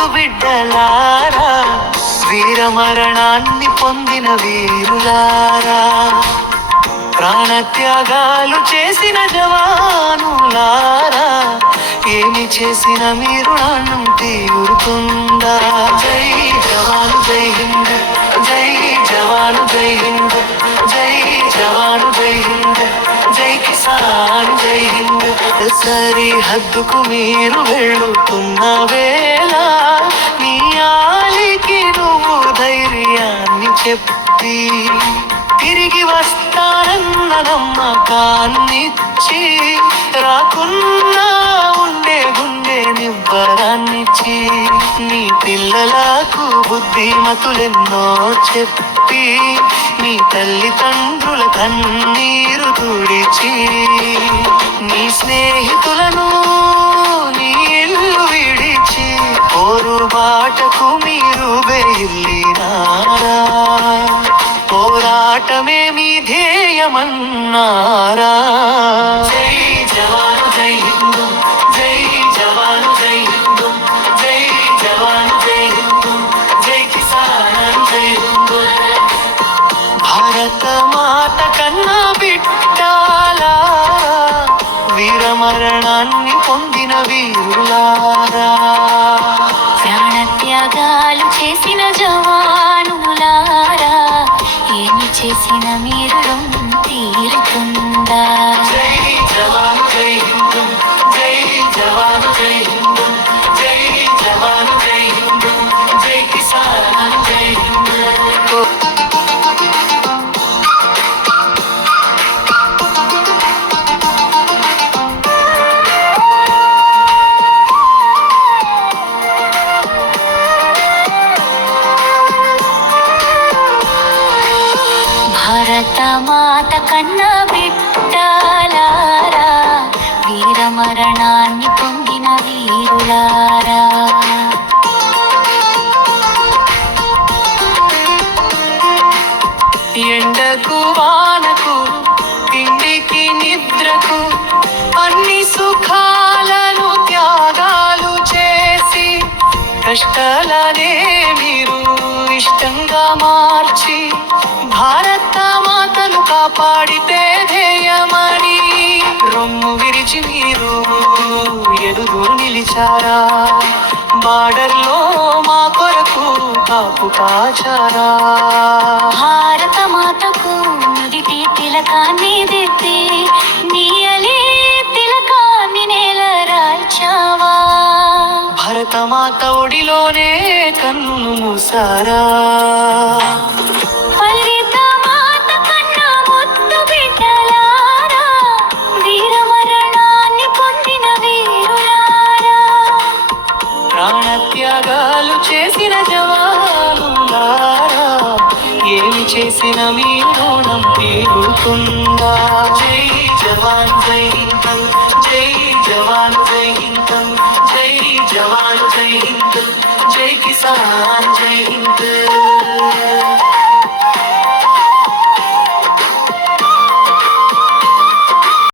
ముద్దు బిడ్డలారా, వీరమరణాన్ని పొందిన వీరులారా, ప్రాణత్యాగాలు చేసిన జవానులారా, ఏమి చేసిన మీరు రుణం తీరుతుందా? జై జవాను జై హింద్, జై జవాను జై హింద్, జై జవాను జై హింద్, జై కిసాన్ జై హింద్. సరిహద్దుకు మీరు వెళుతున్న వేళ నీ ఆలికి నువ్వు ధైర్యాన్ని చెప్పి తిరిగి వస్తానన్న నమ్మకాన్నిచ్చి, రాకున్నా ఉండే గుండె నివ్వరాన్నిచ్చి, నీ పిల్లలకు బుద్ధిమతులెన్నో చెప్పి, నీ తల్లిదండ్రుల కన్నీరు తుడిచి, నీ స్నేహితులను నీ ఇల్లు విడిచి పోరుబాటకు మీరు వెళ్ళినారా? పోరాటమే మీ ధ్యేయమన్నారా? జై జవాను జై హిందూ, జై జవాను జై హిందూ, జై జవాను జై హిందూ, జై కిసాన్ జై హిందూ. భారత మాత కన్నా బిడ్డలారా, వీరమరణాన్ని పొందిన వీరులారా, ప్రాణత్యాగాలు చేసిన జవానులారా, ఏమి చేసిన మీరు రుణం తీరుతుందా? జై జవాను జై హిందూ, జై జవాను జై హిందూ, జై జవాను జై హిందూ, జై కిసాన్ జై హిందూ. భారత మాత కన్నా బిడ్డలారా, వీరమరణాన్ని పొందిన వీరులారా, ఎండకు వానకు తిండికి నిద్రకు అన్ని సుఖాలను త్యాగాలు చేసి, కష్టాలనే మీరు ఇష్టంగా మార్చి, భారత మాతను కాపాడితే ధ్యేయమని రొమ్ము విరిచి మీరు ఎదురు నిలిచారా? బార్డర్లో మా కొరకు కాపు కాచారా? భారత మాతకు నుదిటి తిలకాన్ని దిద్ది, నీయలే తిలకాన్ని నేల రాల్చావా? భరత మాత ఒడిలోనే కన్నులు మూసారా? ఫలిత మాత కన్నా ముద్దు బిడ్డలారా, వీరమరణాన్ని పొందిన వీరులారా, ప్రాణత్యాగాలు చేసిన జవానులారా, ఏమి చేసిన మీ రుణం తీరుతుందా? జై జవాన్ జై హింద్, జై జవాన్ జై హింద్, జై జవాన్ జై హింద్, జై కిసాన్ జై హింద్.